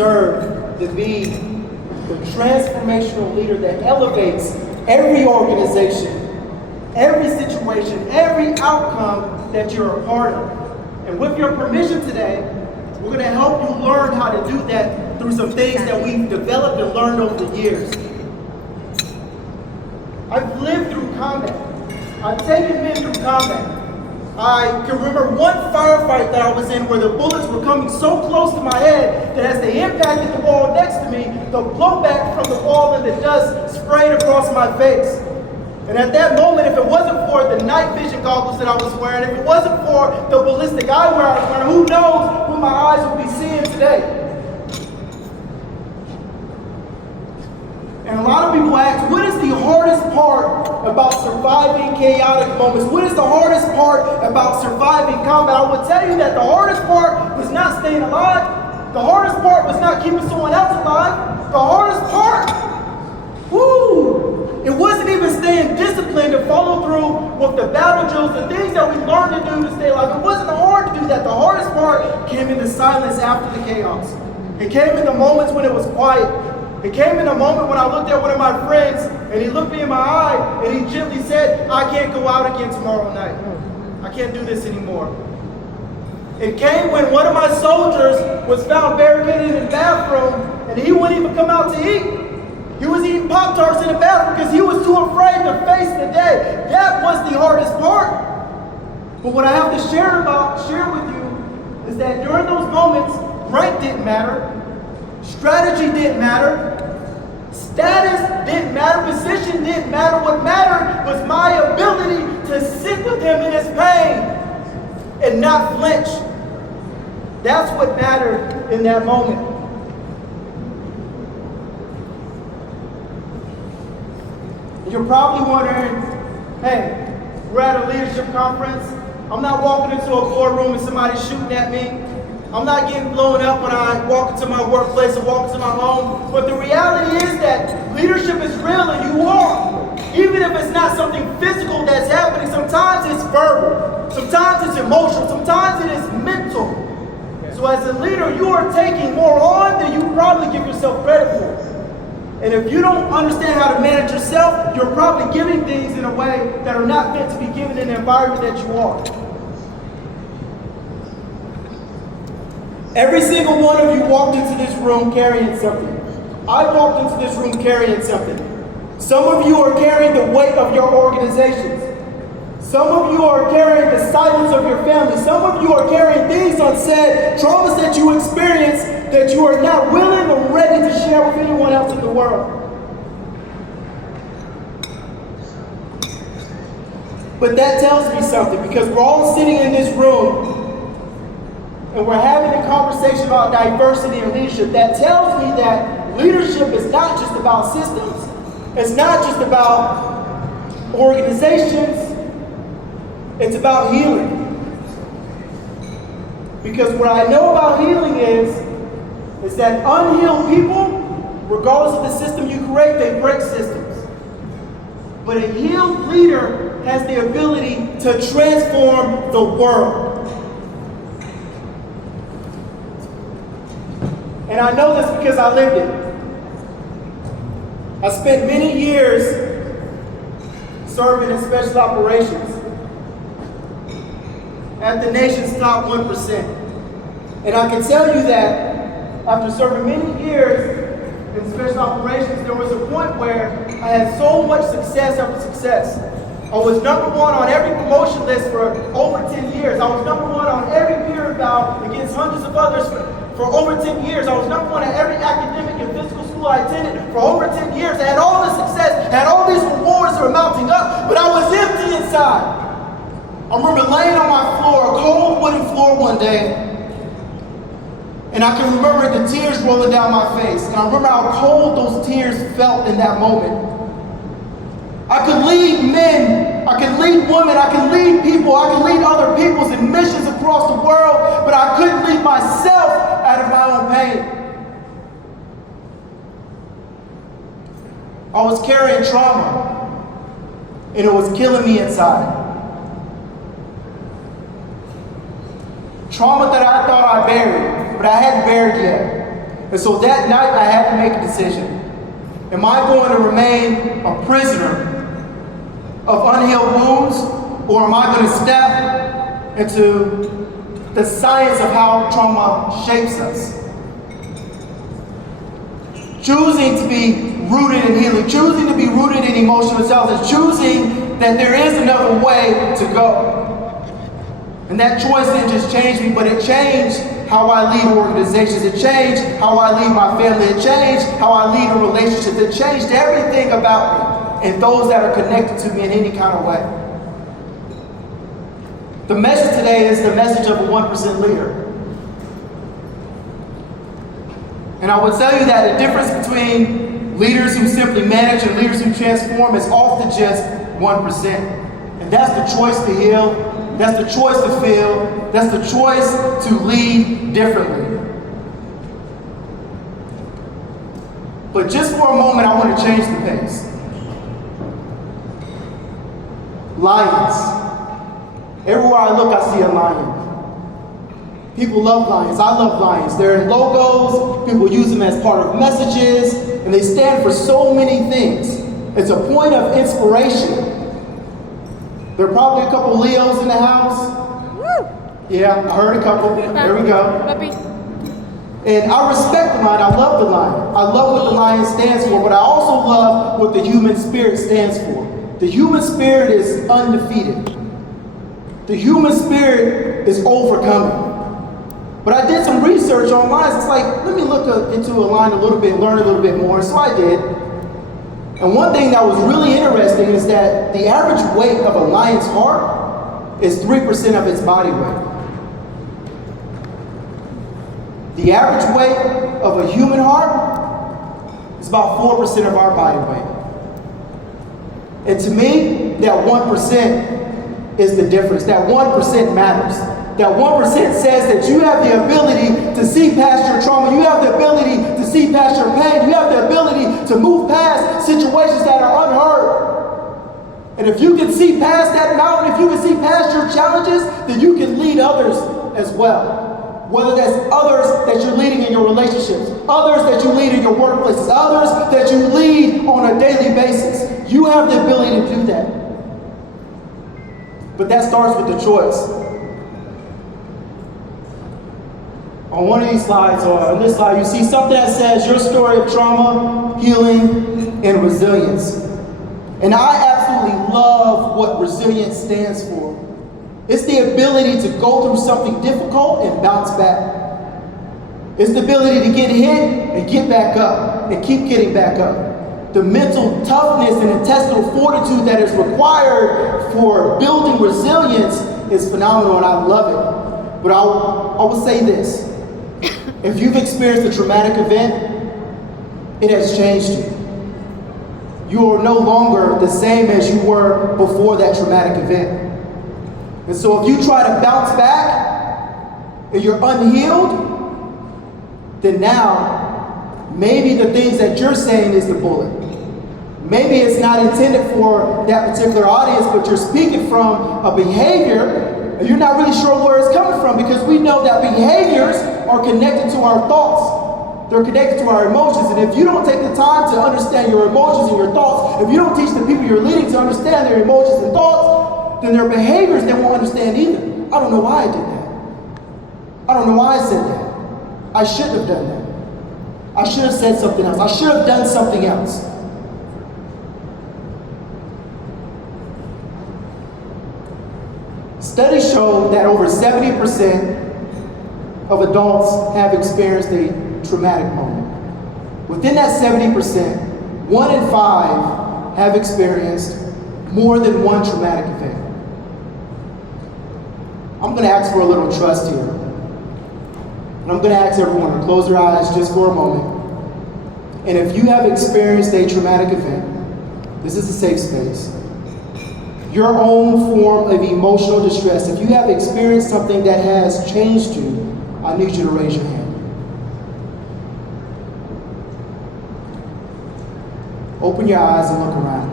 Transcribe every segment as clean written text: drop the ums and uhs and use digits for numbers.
deserve to be the transformational leader that elevates every organization, every situation, every outcome that you're a part of. And with your permission today, we're going to help you learn how to do that through some things that we've developed and learned over the years. I've lived through combat. I've taken men through combat. I can remember one firefight that I was in where the bullets were coming so close to my head that as they impacted the wall next to me, the blowback from the wall and the dust sprayed across my face. And at that moment, if it wasn't for the night vision goggles that I was wearing, if it wasn't for the ballistic eyewear I was wearing, who knows what my eyes would be seeing today. And a lot of people ask, what is the hardest part about surviving chaotic moments? What is the hardest part about surviving combat? I will tell you that the hardest part was not staying alive. The hardest part was not keeping someone else alive. The hardest part, it wasn't even staying disciplined to follow through with the battle drills, the things that we learned to do to stay alive. It wasn't hard to do that. The hardest part came in the silence after the chaos. It came in the moments when it was quiet. It came in a moment when I looked at one of my friends and he looked me in my eye and he gently said, I can't go out again tomorrow night. I can't do this anymore. It came when one of my soldiers was found barricaded in the bathroom and he wouldn't even come out to eat. He was eating Pop-Tarts in the bathroom because he was too afraid to face the day. That was the hardest part. But what I have to share with you is that during those moments, rank didn't matter. Strategy didn't matter. Status didn't matter. Position didn't matter. What mattered was my ability to sit with him in his pain and not flinch. That's what mattered in that moment. You're probably wondering, hey, we're at a leadership conference. I'm not walking into a courtroom and somebody's shooting at me. I'm not getting blown up when I walk into my workplace or walk into my home. But the reality is that leadership is real and you are. Even if it's not something physical that's happening, sometimes it's verbal. Sometimes it's emotional. Sometimes it is mental. So as a leader, you are taking more on than you probably give yourself credit for. And if you don't understand how to manage yourself, you're probably giving things in a way that are not meant to be given in the environment that you are. Every single one of you walked into this room carrying something. I walked into this room carrying something. Some of you are carrying the weight of your organizations. Some of you are carrying the silence of your family. Some of you are carrying things unsaid, traumas that you experienced that you are not willing or ready to share with anyone else in the world. But that tells me something, because we're all sitting in this room and we're having a conversation about diversity and leadership. That tells me that leadership is not just about systems. It's not just about organizations. It's about healing. Because what I know about healing is that unhealed people, regardless of the system you create, they break systems. But a healed leader has the ability to transform the world. And I know this because I lived it. I spent many years serving in special operations at the nation's top 1%. And I can tell you that after serving many years in special operations, there was a point where I had so much success after success. I was number one on every promotion list for over 10 years. I was number one on every peer bout against hundreds of others for over 10 years. I was number one at every academic and physical school I attended for over 10 years. I had all the success, had all these rewards that were mounting up, but I was empty inside. I remember laying on my floor, a cold wooden floor one day, and I can remember the tears rolling down my face. And I remember how cold those tears felt in that moment. I could lead men, I could lead women, I could lead people, I could lead other peoples in missions across the world, but I couldn't lead myself out of my own pain. I was carrying trauma, and it was killing me inside. Trauma that I thought I buried, but I hadn't buried yet. And so that night I had to make a decision. Am I going to remain a prisoner of unhealed wounds, or am I going to step into the science of how trauma shapes us? Choosing to be rooted in healing, choosing to be rooted in emotional intelligence, choosing that there is another way to go. And that choice didn't just change me, but it changed how I lead organizations. It changed how I lead my family. It changed how I lead in relationships. It changed everything about me and those that are connected to me in any kind of way. The message today is the message of a 1% leader. And I would tell you that the difference between leaders who simply manage and leaders who transform is often just 1%. And that's the choice to heal. That's the choice to feel. That's the choice to lead differently. But just for a moment, I want to change the pace. Lions. Everywhere I look, I see a lion. People love lions. I love lions. They're in logos. People use them as part of messages. And they stand for so many things. It's a point of inspiration. There are probably a couple Leos in the house. Woo! Yeah, I heard a couple. There we go. And I respect the lion. I love the lion. I love what the lion stands for, but I also love what the human spirit stands for. The human spirit is undefeated. The human spirit is overcoming. But I did some research online. It's like, let me look into a lion a little bit, learn a little bit more. So I did. And one thing that was really interesting is that the average weight of a lion's heart is 3% of its body weight. The average weight of a human heart is about 4% of our body weight. And to me, that 1% is the difference. That 1% matters. That 1% says that you have the ability to see past your trauma. You have the ability to see past your pain. You have the ability to move past situations that are unheard. And if you can see past that mountain, if you can see past your challenges, then you can lead others as well. Whether that's others that you're leading in your relationships, others that you lead in your workplaces, others that you lead on a daily basis. You have the ability to do that. But that starts with the choice. On one of these slides, or on this slide, you see something that says your story of trauma, healing, and resilience. And I absolutely love what resilience stands for. It's the ability to go through something difficult and bounce back. It's the ability to get hit and get back up and keep getting back up. The mental toughness and intestinal fortitude that is required for building resilience is phenomenal, and I love it. But I will say this. If you've experienced a traumatic event, it has changed you. You are no longer the same as you were before that traumatic event. And so if you try to bounce back and you're unhealed, then now maybe the things that you're saying is the bullet. Maybe it's not intended for that particular audience, but you're speaking from a behavior and you're not really sure where it's coming from, because we know that behaviors are connected to our thoughts. They're connected to our emotions. And if you don't take the time to understand your emotions and your thoughts, if you don't teach the people you're leading to understand their emotions and thoughts, then their behaviors they won't understand either. I don't know why I did that. I don't know why I said that. I shouldn't have done that. I should have said something else. I should have done something else. Studies show that over 70% of adults have experienced a traumatic moment. Within that 70%, 1 in 5 have experienced more than one traumatic event. I'm going to ask for a little trust here. And I'm going to ask everyone to close their eyes just for a moment. And if you have experienced a traumatic event, this is a safe space. Your own form of emotional distress, if you have experienced something that has changed you, I need you to raise your hand. Open your eyes and look around.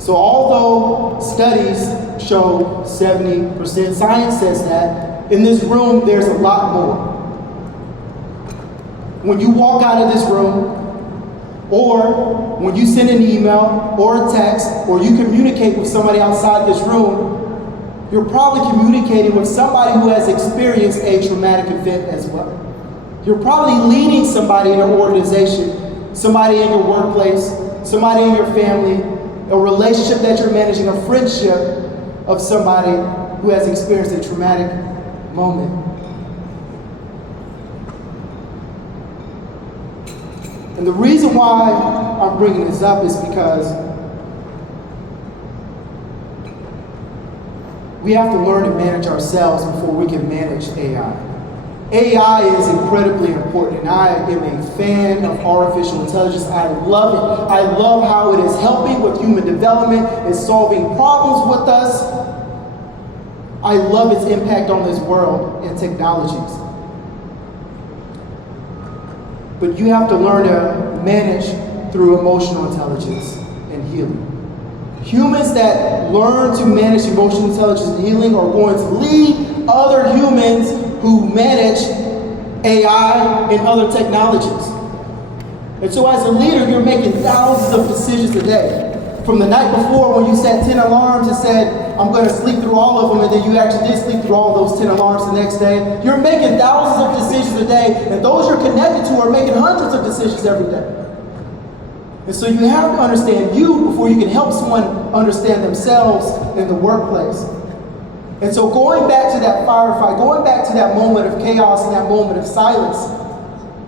So although studies show 70%, science says that, in this room there's a lot more. when you walk out of this room, or when you send an email or a text, or you communicate with somebody outside this room, you're probably communicating with somebody who has experienced a traumatic event as well. You're probably leading somebody in your organization, somebody in your workplace, somebody in your family, a relationship that you're managing, a friendship of somebody who has experienced a traumatic moment. And the reason why I'm bringing this up is because we have to learn to manage ourselves before we can manage AI. AI is incredibly important, and I am a fan of artificial intelligence. I love it. I love how it is helping with human development, it's solving problems with us. I love its impact on this world and technologies. But you have to learn to manage through emotional intelligence and healing. Humans that learn to manage emotional intelligence and healing are going to lead other humans who manage AI and other technologies. And so as a leader, you're making thousands of decisions a day. From the night before when you set 10 alarms and said, I'm going to sleep through all of them, and then you actually did sleep through all those 10 alarms the next day. You're making thousands of decisions a day, and those you're connected to are making hundreds of decisions every day. And so you have to understand you before you can help someone understand themselves in the workplace. And so going back to that firefight, going back to that moment of chaos and that moment of silence,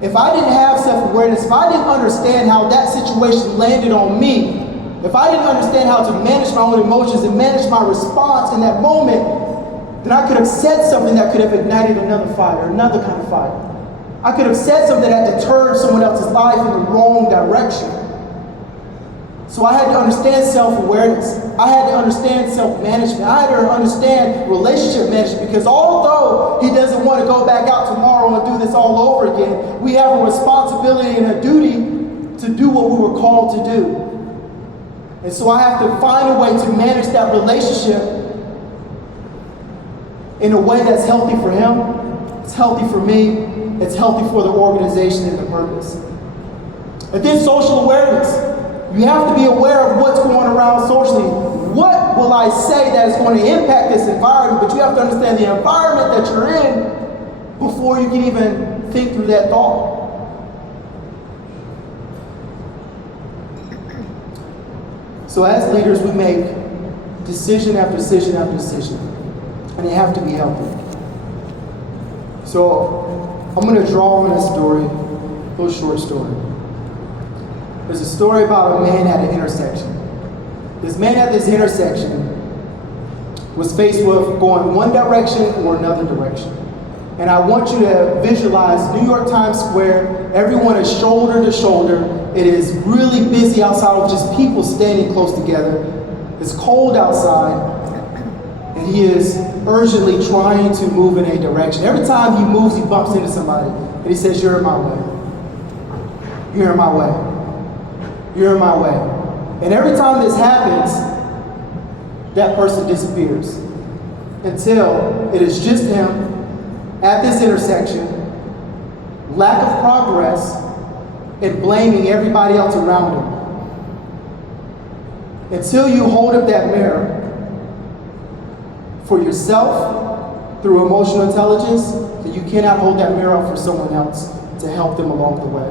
if I didn't have self-awareness, if I didn't understand how that situation landed on me, if I didn't understand how to manage my own emotions and manage my response in that moment, then I could have said something that could have ignited another fire, another kind of fire. I could have said something that deterred someone else's life in the wrong direction. So I had to understand self-awareness. I had to understand self-management. I had to understand relationship management, because although he doesn't want to go back out tomorrow and do this all over again, we have a responsibility and a duty to do what we were called to do. And so I have to find a way to manage that relationship in a way that's healthy for him, it's healthy for me, it's healthy for the organization and the purpose. And then social awareness. You have to be aware of what's going around socially. What will I say that is going to impact this environment? But you have to understand the environment that you're in before you can even think through that thought. So as leaders, we make decision after decision after decision, and they have to be healthy. So I'm going to draw on a story, a little short story. There's a story about a man at an intersection. This man at this intersection was faced with going one direction or another direction. And I want you to visualize New York Times Square. Everyone is shoulder to shoulder. It is really busy outside with just people standing close together. It's cold outside, and he is urgently trying to move in a direction. Every time he moves, he bumps into somebody, and he says, "You're in my way. You're in my way. You're in my way." And every time this happens, that person disappears until it is just him at this intersection, lack of progress, and blaming everybody else around him. Until you hold up that mirror for yourself through emotional intelligence, that you cannot hold that mirror up for someone else to help them along the way.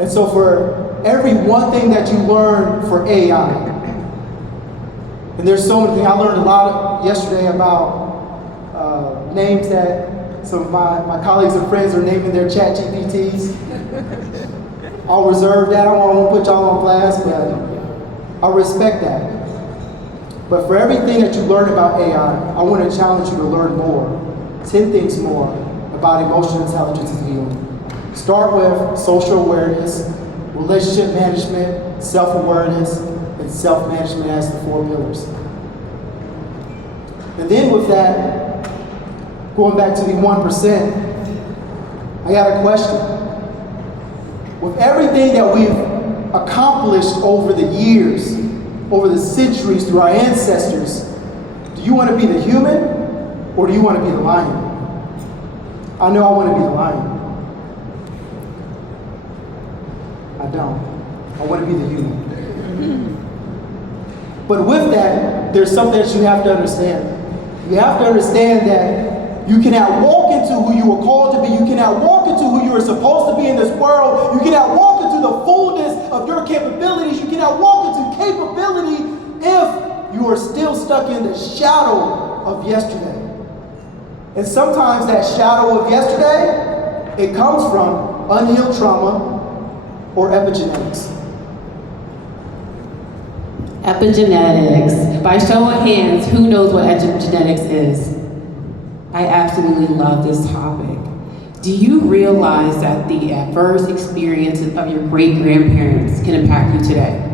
And so for every one thing that you learn for AI, and there's so many things. I learned a lot yesterday about names that some of my colleagues and friends are naming their chat GPTs. I'll reserve that. I don't want to put y'all on blast, but I respect that. But for everything that you learn about AI, I want to challenge you to learn more, 10 things more about emotional intelligence and healing. Start with social awareness, relationship management, self-awareness, and self-management as the 4 pillars. And then with that, going back to the 1%, I got a question. With everything that we've accomplished over the years, over the centuries, through our ancestors, do you want to be the human or do you want to be the lion? I know I want to be the lion. I don't. I want to be the you. But with that, there's something that you have to understand. You have to understand that you cannot walk into who you were called to be. You cannot walk into who you are supposed to be in this world. You cannot walk into the fullness of your capabilities. You cannot walk into capability if you are still stuck in the shadow of yesterday. And sometimes that shadow of yesterday, it comes from unhealed trauma or epigenetics. Epigenetics. By show of hands, who knows what epigenetics is? I absolutely love this topic. Do you realize that the adverse experiences of your great-grandparents can impact you today?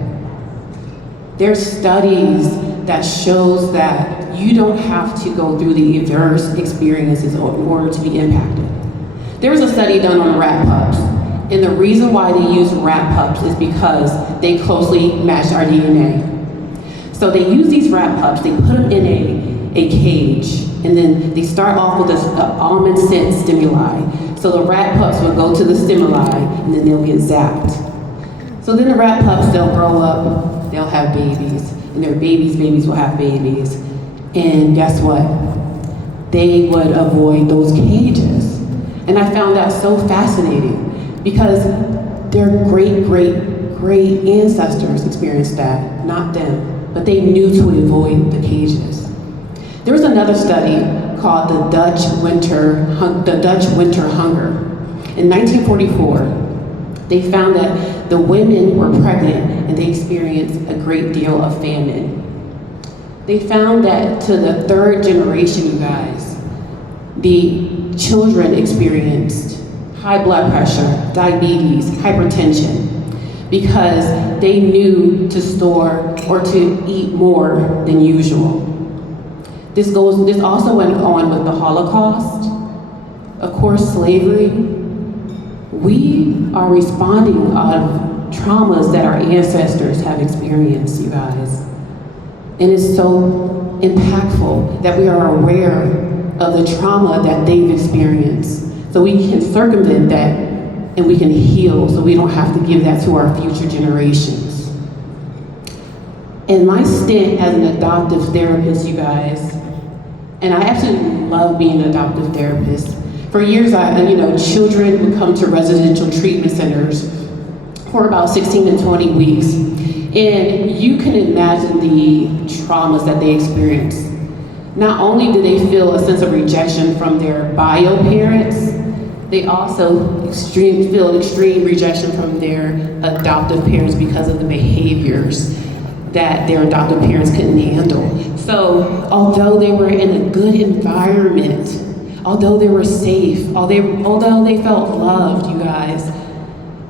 There's studies that shows that you don't have to go through the adverse experiences in order to be impacted. There was a study done on rat pups, and the reason why they use rat pups is because they closely match our DNA. So they use these rat pups, they put them in a cage, and then they start off with this almond scent stimuli. So the rat pups will go to the stimuli, and then they'll get zapped. So then the rat pups, they'll grow up, they'll have babies, and their babies will have babies. And guess what? They would avoid those cages. And I found that so fascinating because their great ancestors experienced that, not them. But they knew to avoid the cages. There was another study called the Dutch Winter Hunger. In 1944, they found that the women were pregnant and they experienced a great deal of famine. They found that to the third generation, you guys, the children experienced high blood pressure, diabetes, hypertension, because they knew to store or to eat more than usual. This also went on with the Holocaust, of course, slavery. We are responding out of traumas that our ancestors have experienced, you guys. And it's so impactful that we are aware of the trauma that they've experienced, so we can circumvent that and we can heal so we don't have to give that to our future generations. And my stint as an adoptive therapist, you guys, and I absolutely love being an adoptive therapist. For years, children would come to residential treatment centers for about 16 to 20 weeks. And you can imagine the traumas that they experience. Not only do they feel a sense of rejection from their bio parents, they also feel extreme rejection from their adoptive parents because of the behaviors that their adoptive parents couldn't handle. So although they were in a good environment, although they were safe, although they felt loved, you guys,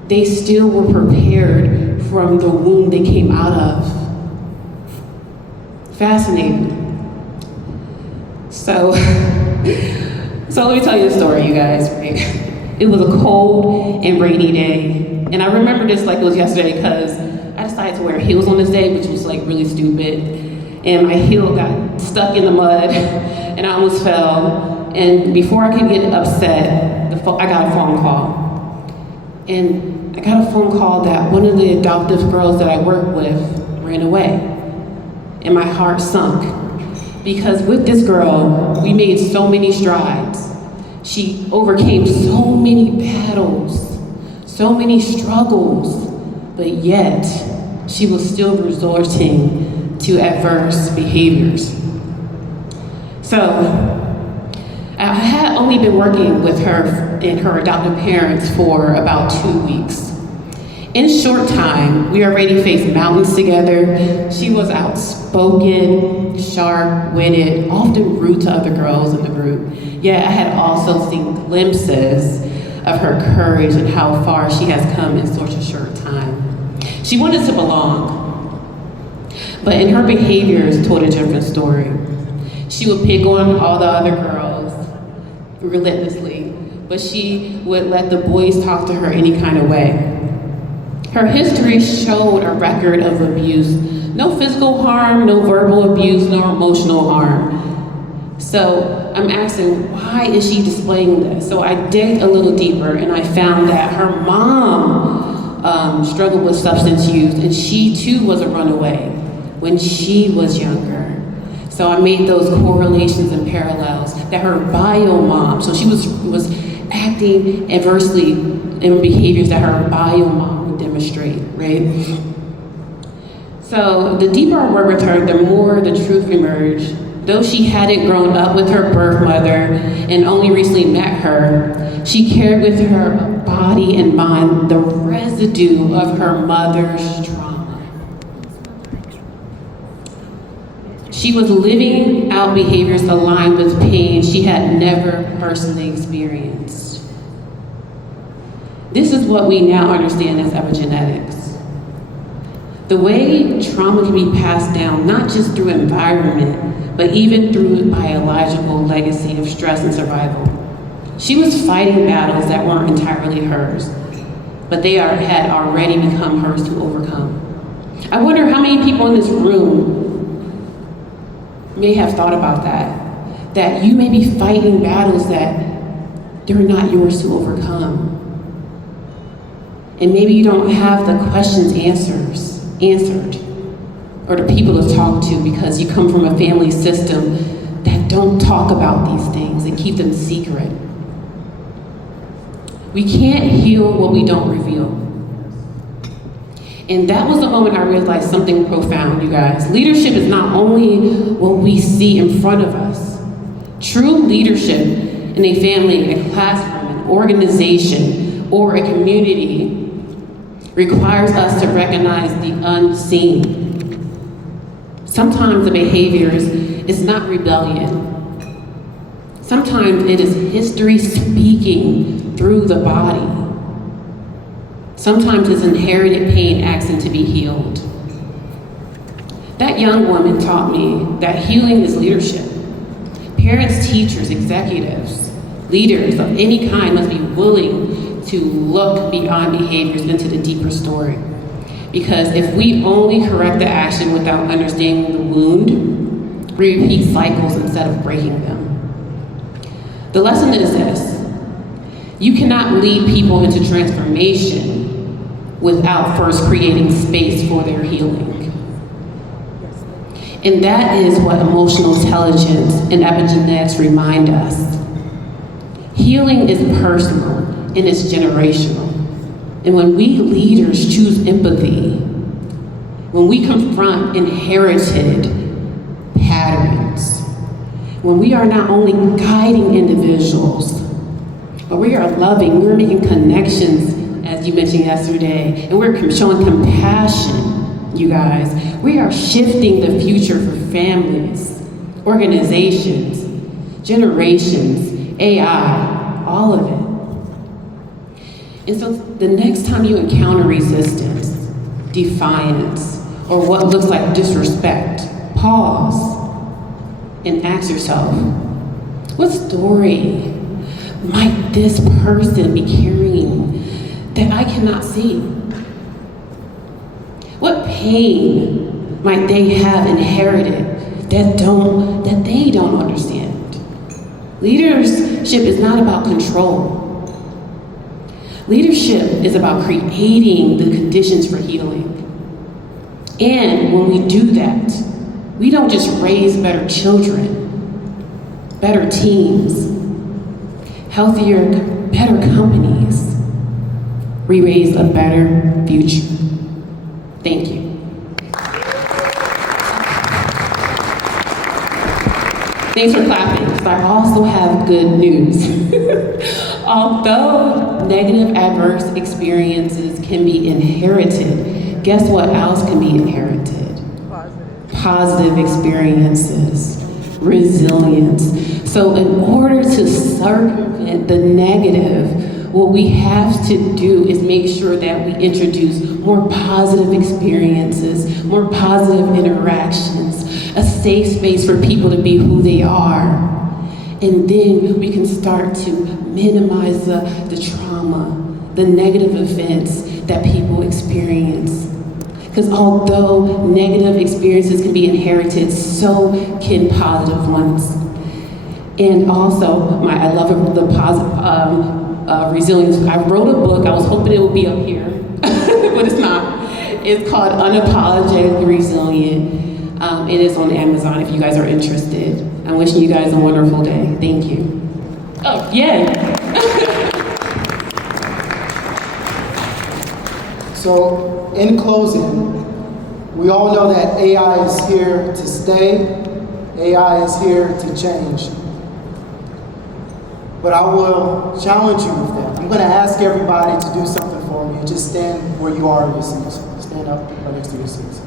they still were prepared from the womb they came out of. Fascinating. So let me tell you a story, you guys. It was a cold and rainy day, and I remember this like it was yesterday because I decided to wear heels on this day, which was like really stupid, and my heel got stuck in the mud, and I almost fell. And before I could get upset, I got a phone call, and I got a phone call that one of the adoptive girls that I work with ran away, and my heart sunk. Because with this girl, we made so many strides. She overcame so many battles, so many struggles, but yet she was still resorting to adverse behaviors. So I had only been working with her and her adoptive parents for about 2 weeks. In a short time, we already faced mountains together. She was outspoken, sharp-witted, often rude to other girls in the group. Yet I had also seen glimpses of her courage and how far she has come in such a short time. She wanted to belong, but in her behaviors told a different story. She would pick on all the other girls relentlessly, but she would let the boys talk to her any kind of way. Her history showed a record of abuse. No physical harm, no verbal abuse, no emotional harm. So I'm asking, why is she displaying this? So I digged a little deeper and I found that her mom struggled with substance use, and she too was a runaway when she was younger. So I made those correlations and parallels that her bio mom, so she was acting adversely in behaviors that her bio mom would demonstrate, right? So the deeper I worked with her, the more the truth emerged. Though she hadn't grown up with her birth mother and only recently met her, she carried with her body and mind the residue of her mother's trauma. She was living out behaviors aligned with pain she had never personally experienced. This is what we now understand as epigenetics. The way trauma can be passed down, not just through environment, but even through biological legacy of stress and survival. She was fighting battles that weren't entirely hers, but they had already become hers to overcome. I wonder how many people in this room may have thought about that you may be fighting battles that they're not yours to overcome. And maybe you don't have the questions answered, or the people to talk to because you come from a family system that don't talk about these things and keep them secret. We can't heal what we don't reveal. And that was the moment I realized something profound, you guys. Leadership is not only what we see in front of us. True leadership in a family, a classroom, an organization, or a community requires us to recognize the unseen. Sometimes the behaviors is not rebellion. Sometimes it is history speaking through the body. Sometimes it's inherited pain asking to be healed. That young woman taught me that healing is leadership. Parents, teachers, executives, leaders of any kind must be willing to look beyond behaviors into the deeper story. Because if we only correct the action without understanding the wound, we repeat cycles instead of breaking them. The lesson is this: you cannot lead people into transformation without first creating space for their healing. And that is what emotional intelligence and epigenetics remind us. Healing is personal and it's generational. And when we leaders choose empathy, when we confront inherited patterns, when we are not only guiding individuals, but we are loving, we're making connections, as you mentioned yesterday, and we're showing compassion, you guys. We are shifting the future for families, organizations, generations, AI, all of it. And so the next time you encounter resistance, defiance, or what looks like disrespect, pause and ask yourself, what story might this person be carrying that I cannot see? What pain might they have inherited that they don't understand? Leadership is not about control. Leadership is about creating the conditions for healing. And when we do that, we don't just raise better children, better teams, healthier, better companies. We raise a better future. Thank you. Thanks for clapping, because I also have good news. Although negative adverse experiences can be inherited, guess what else can be inherited? Positive experiences, resilience. So in order to circumvent the negative, what we have to do is make sure that we introduce more positive experiences, more positive interactions, a safe space for people to be who they are. And then we can start to minimize the trauma, the negative events that people experience. Because although negative experiences can be inherited, so can positive ones. And also, I love the positive resilience. I wrote a book, I was hoping it would be up here. but it's not. It's called Unapologetically Resilient. It is on Amazon if you guys are interested. I'm wishing you guys a wonderful day. Thank you. Oh, yay. So, in closing, we all know that AI is here to stay. AI is here to change. But I will challenge you with that. I'm going to ask everybody to do something for me. Just stand where you are in your seats. Stand up right next to your seats.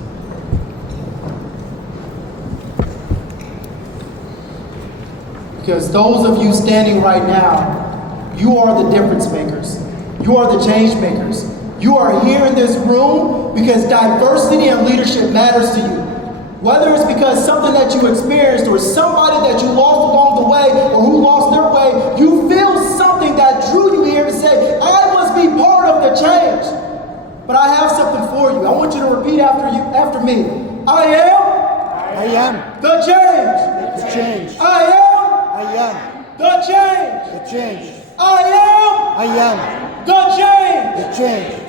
Because those of you standing right now, you are the difference makers. You are the change makers. You are here in this room because diversity and leadership matters to you. Whether it's because something that you experienced or somebody that you lost along the way or who lost their way, you feel something that drew you here to say, I must be part of the change. But I have something for you. I want you to repeat after me. I am the change. The change. I am the change. The change. I am I am the change. the change.